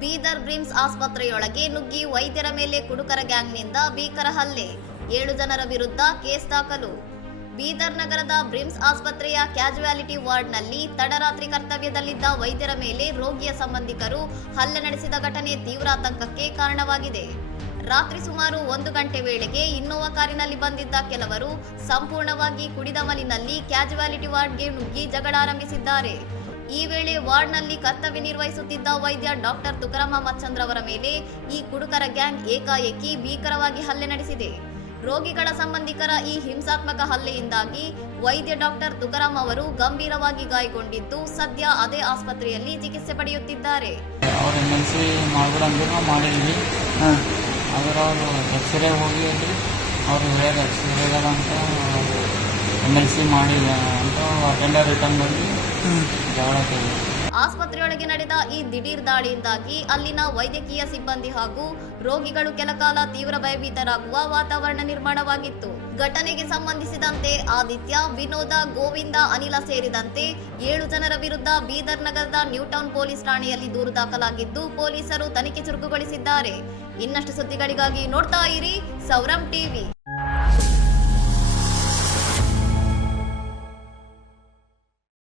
Bidar BRIMS ಆಸ್ಪತ್ರೆಯೊಳಗೆ ನುಗ್ಗಿ ವೈದ್ಯರ ಮೇಲೆ ಕುಡುಕರ ಗ್ಯಾಂಗ್ನಿಂದ ಭೀಕರ ಹಲ್ಲೆ, 7 ಜನರ ವಿರುದ್ಧ ಕೇಸ್ ದಾಖಲು. ಬೀದರ್ ನಗರದ ಬ್ರಿಮ್ಸ್ ಆಸ್ಪತ್ರೆಯ ಕ್ಯಾಜುಯಾಲಿಟಿ ವಾರ್ಡ್ನಲ್ಲಿ ತಡರಾತ್ರಿ ಕರ್ತವ್ಯದಲ್ಲಿದ್ದ ವೈದ್ಯರ ಮೇಲೆ ರೋಗಿಯ ಸಂಬಂಧಿಕರು ಹಲ್ಲೆ ನಡೆಸಿದ ಘಟನೆ ತೀವ್ರ ಆತಂಕಕ್ಕೆ ಕಾರಣವಾಗಿದೆ. ರಾತ್ರಿ ಸುಮಾರು 1 ಗಂಟೆ ವೇಳೆಗೆ ಇನ್ನೋವಾ ಕಾರಿನಲ್ಲಿ ಬಂದಿದ್ದ ಕೆಲವರು ಸಂಪೂರ್ಣವಾಗಿ ಕುಡಿದ ಮಲಿನಲ್ಲಿ ಕ್ಯಾಜುಯಾಲಿಟಿ ವಾರ್ಡ್ಗೆ ನುಗ್ಗಿ ಜಗಳ ಆರಂಭಿಸಿದ್ದಾರೆ. ಈ ವೇಳೆ ವಾರ್ಡ್ನಲ್ಲಿ ಕರ್ತವ್ಯ ನಿರ್ವಹಿಸುತ್ತಿದ್ದ ವೈದ್ಯ ಡಾಕ್ಟರ್ ತುಕಾರಾಮ್ ಮಚ್ಚಂದ್ರ ಅವರ ಮೇಲೆ ಈ ಕುಡುಕರ ಗ್ಯಾಂಗ್ ಏಕಾಏಕಿ ಭೀಕರವಾಗಿ ಹಲ್ಲೆ ನಡೆಸಿದೆ. ರೋಗಿಗಳ ಸಂಬಂಧಿಕರ ಈ ಹಿಂಸಾತ್ಮಕ ಹಲ್ಲೆಯಿಂದಾಗಿ ವೈದ್ಯ ಡಾಕ್ಟರ್ ತುಕಾರಾಮ್ ಅವರು ಗಂಭೀರವಾಗಿ ಗಾಯಗೊಂಡಿದ್ದು ಸದ್ಯ ಅದೇ ಆಸ್ಪತ್ರೆಯಲ್ಲಿ ಚಿಕಿತ್ಸೆ ಪಡೆಯುತ್ತಿದ್ದಾರೆ. ಎಕ್ಸ್ರೇ ಹೋಗಿ ಅವರು ಹೇಳಿದ ಎಕ್ಸ್ರೇ ಅಂತ MLC ಮಾಡಿದ ಅಂತ ಅಟೆಂಡರ್ ರಿಟರ್ನ್ ಬಂದು ಜಗಳ. ಆಸ್ಪತ್ರೆಯೊಳಗೆ ನಡೆದ ಈ ದಿಢೀರ್ ದಾಳಿಯಿಂದಾಗಿ ಅಲ್ಲಿನ ವೈದ್ಯಕೀಯ ಸಿಬ್ಬಂದಿ ಹಾಗೂ ರೋಗಿಗಳು ಕೆಲಕಾಲ ತೀವ್ರ ಭಯಭೀತರಾಗುವ ವಾತಾವರಣ ನಿರ್ಮಾಣವಾಗಿತ್ತು. ಘಟನೆಗೆ ಸಂಬಂಧಿಸಿದಂತೆ ಆದಿತ್ಯ, ವಿನೋದ, ಗೋವಿಂದ, ಅನಿಲ ಸೇರಿದಂತೆ 7 ಜನರ ವಿರುದ್ಧ ಬೀದರ್ ನಗರದ ನ್ಯೂಟೌನ್ ಪೊಲೀಸ್ ಠಾಣೆಯಲ್ಲಿ ದೂರು ದಾಖಲಾಗಿದ್ದು ಪೊಲೀಸರು ತನಿಖೆ ಚುರುಕುಗೊಳಿಸಿದ್ದಾರೆ. ಇನ್ನಷ್ಟು ಸುದ್ದಿಗಳಿಗಾಗಿ ನೋಡ್ತಾ ಇರಿ ಸೌರಂ ಟಿವಿ.